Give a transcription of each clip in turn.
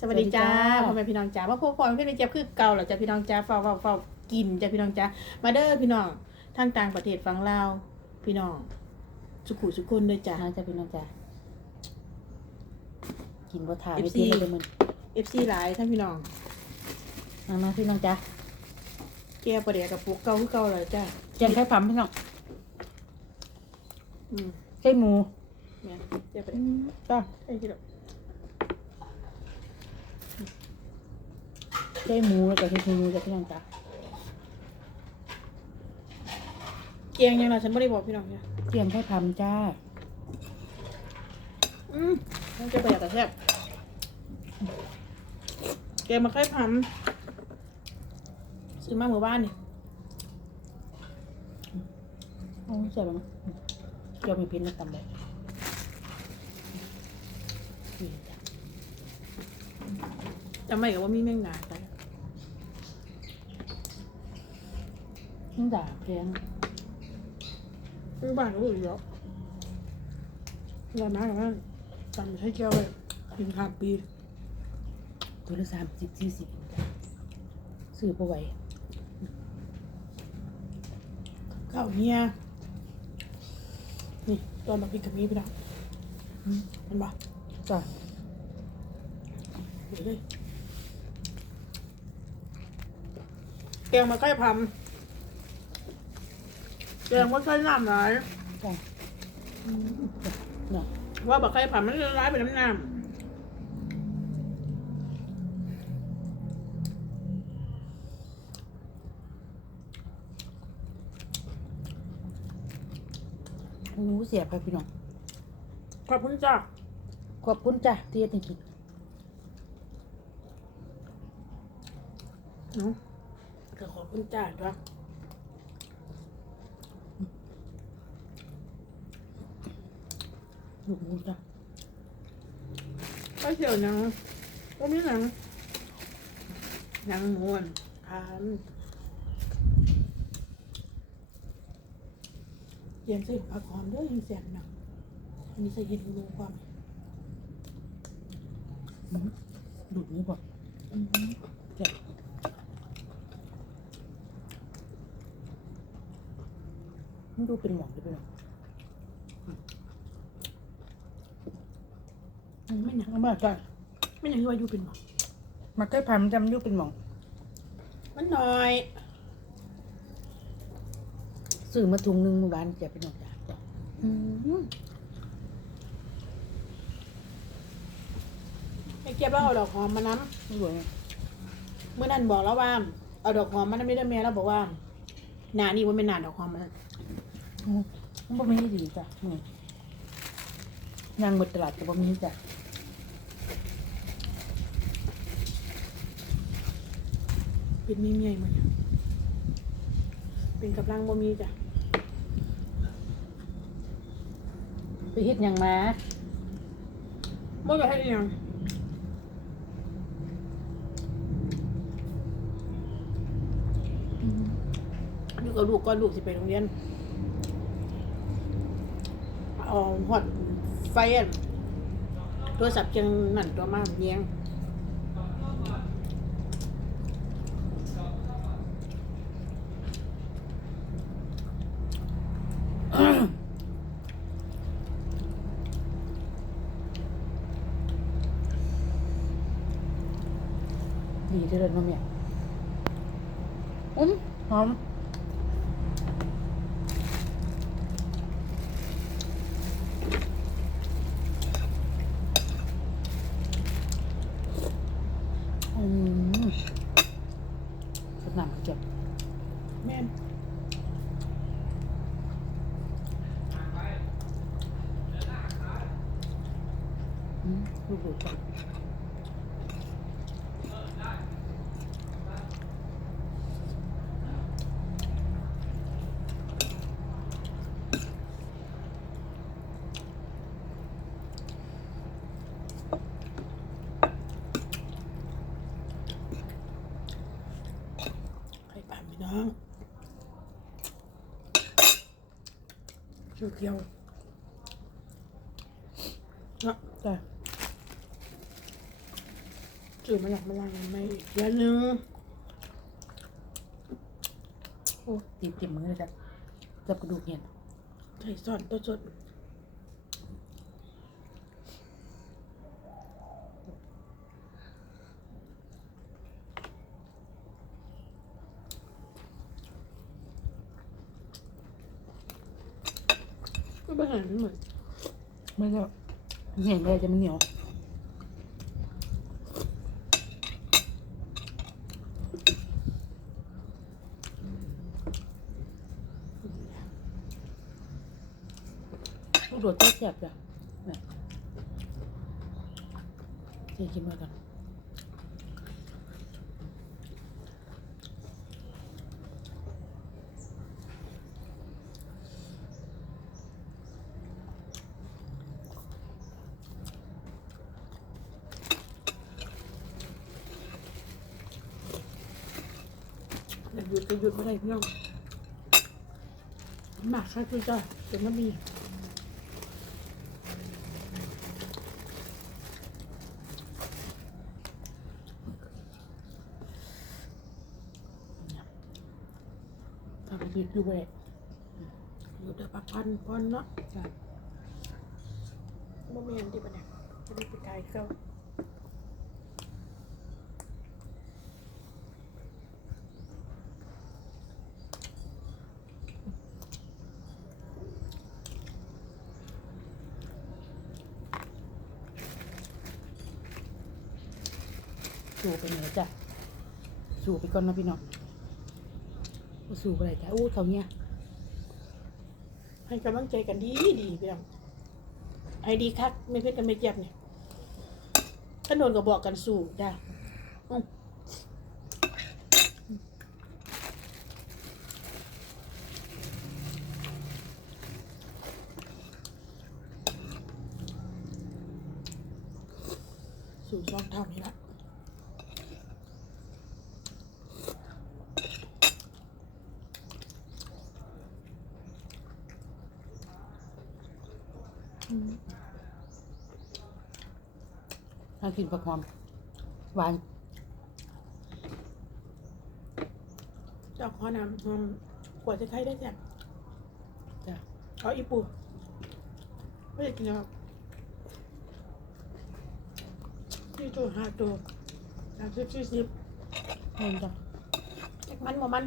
สวัสดีจ้าสวัสดีจ้าพ่อแม่พี่น้องจ้าว่าพวกพ่อขึ้นในเจ็บคือเก่าเหรอจ้าพี่น้องจ้าเฝ้าเฝ้าเฝ้ากินจ้าพี่น้องจ้ามาเด้อพี่น้องทางต่างประเทศฟังลาวพี่น้อง สุขุสุคนเลยจ้าจ้าจ้าพี่น้องจ้ากินบ่ทา FC ไม่ตีเลยมันเอฟซีหลายท่านพี่น้องมามาพี่น้องจ้าแก้ประเดี๋ยวกับปุกเก่าคือเก่าเลยจ้าแกงไข่พัมพี่น้องอืมไข่หมูเนี่ยแก้ประเดี๋ยวจ้าไอ้ที่ดอก ไข่หมูแล้วก็ไข่หมูจ้าพี่น้องจ้าเกียงยังไงฉันไม่ได้บอกพี่น้องเนี่ยเตรียมไข่พัมจ้า อืมต้องแก้ประเดี๋ยวแต่แซ่บแกงมาค่อยพัมซื้อมาเมื่อวานนี่โอ้เสียบมั้งเกี่ยวมีพิษนะตำเลยนี่จ้ะจำไม่กับว่ามีแมงดาแต่ นี่ด่าแกงคือบ้านก็อยู่แล้วเราหน้ากันว่าจำใช้เกียวเลยถึงขาดปีตัวละสามสิบสี่สิบจ้ะซื้อไปไหวข้าวเฮียนี่ตอนมาพิกกับมีพี่น้องอืมเห็นปะจ้าเดี๋ยวเลยแกงมาใกล้พัม แกงว่าใกล้น้ำร้ายจ้าเนาะว่าบักใกล้พัมมันร้ายเป็นน้ำน้โอ้เสียบค่ะพี่น้องำขอบคุณจ้าขอบคุณจ้ะที่ให้กินเนาะก็ขอบคุณจ้าจ้ะ ลูกหมูจ้ะก็เฉียวหนังก็มีหนังหนังม้วนทานเยี่ยมใส่ผักหอมเด้วยยังแสบหนังอันนี้ใส่เห็ดหูรูความอืมดูดหมูบ่อืมจ้ะมันดูเป็นหมอกเลยพี่น้อง มัน ไม่หนังเอามาจ้ะไม่หนังที่ว่าอยู่เป็นหมอมาใกล้พันจำดูเป็นหมอกมันน้อยซื้อมาถุงหนึงเมื่อวานจ้ะพี่น้องจ้ะจ้ะอืมไอ้เก็บแล้วเอาดอกหอมมาน้ไม่รวยำเมื่อนั้นบอกแล้วว่า เอาดอกหอมมาน้ำไม่ได้แม่แล้วบอกว่าหนานี่ว่าเป็นหนาดอกหอมมันอืมมันบ่มีดีจ้ะนี่ยางหมดตลาดก็บ่มีจ้ะ เป็นมีเมียมันเป็นกับร่างบ่มีจ้ะไปเฮ็ดหยังมาบ่อยากให้อีหยังอยู่กับลูกก็ลูกสิไปโรงเรียนเอาหอดไฟอันโทรศัพท์จังนั่นตัวมาเนียง ดีเด้อเด้อแม่อืมหอมอืมสนามเก็บแม่นอืมลูกดูดก่อน ไข่ปั่นพี่น้อง เขียวเขียวๆเนาะจ้ะจืดมาหลักมาลางไม่อีกเดือนหนึงโอ้ติดเต็มมือเลยจ้ะจับกระดูกเห็นใส่ซอสตัวสด ก็ไม่เห็นเหมือนไม่ก็เห็นเลยจะมันเหนียวลูกโดดแซ่บๆจ้ะเนี่ยเจ๊กินมากัน ยุดก็หยุดไม่ได้พี่น้องหมากค่ะคือจ้ะเดี๋ยวมันมีทำบีบอยู่เว้ยอยู่แต่ปักพันพอนเนาะจ้ะบ่มีอันที่ปะเนี่ยจะได้ไปไกลเขา สู่ไปเหนือจ้ะสู่ไปก่อนนะพี่น้องสู่ไปไหนจ้ะโอ้เขาเนี่ยให้กำลังใจกันดีดีพี่น้องไอดีคักไม่เพชรกันไม่เจ็บเนี่ยถ้าโดนก็บอกกันสู่จ้ะสู่ช่องเท่านี้ละ ถ้ากินผักหอมหวานเจ้าขอน้ำหอมกว่าจะใช้ได้จ้ะจ้ะเอาอีปูไม่ได้กินแล้วนี่ตัวห้าตัวสามสิบสี่สิบเห็นจ้ะจักมันบ่มัน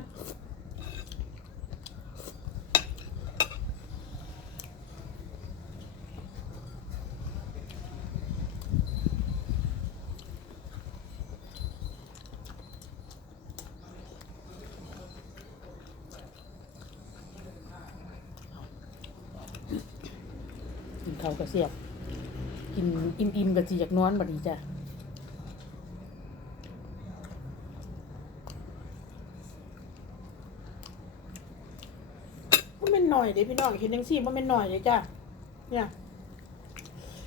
กินข้ากระเสียบกินอิ่มๆกับจีจากนอนบัดนี้จ้ะมันเป็นหน่อยเด้พี่น้องเห็นยังสี่มันเป็นหน่อยเลยจ้ะเนี่ย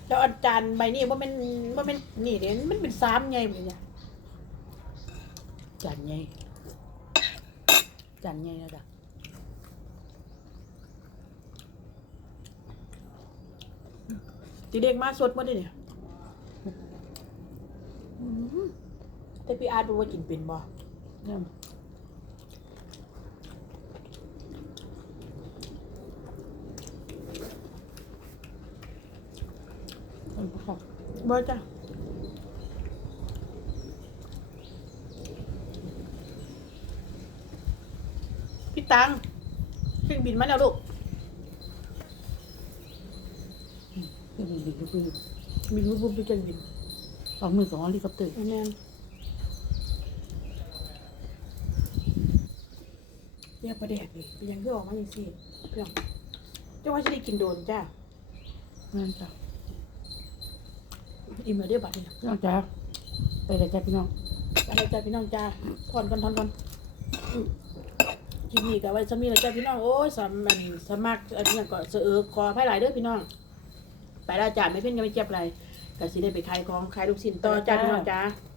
แล้วอาจารย์ใบนี้ว่าเป็นว่าเป็นนี่เด้มันเป็นสามไงเหมือนเนี่ยจานใหญ่จานใหญ่นะจ้ะ จีเด็กมาสดมาดิเนี่ยแต่พี่อาร์ตบอกว่ากินเป็นบ่เนี่ยเอาผักหอมบ่จ้ะพี่ตังเครื่องบินมาแล้วลูก คือมีบินก็คือบินบุบๆด้วยกันบินเอามือสองเฮลิคอปเตอร์แม่แยกประเด็นี่เป็นยังเพื่อออกมาอย่างสี่เพื่อนเจ้าว่าจะได้กินโดนจ้านั่นจ้ะอิ่มเลยเด้อบัดนี้พี่น้องจ้าไปเลยจ้ะพี่น้องอะไรจ้าพี่น้องจ้าถอนก่อนถอนก่อนกินนี่กับไว้สมีแล้วจ้าพี่น้องโอ้ยสามันสมัครอันนี้ก็เสือเออขอให้หลายเด้อพี่น้อง ไปแล้วจ้าไม่เพ่นกันไม่เจ็บอะไรก็สิได้ไปขายของขายลูกชิ้นต่อจ้าพี่น้องจ้าจ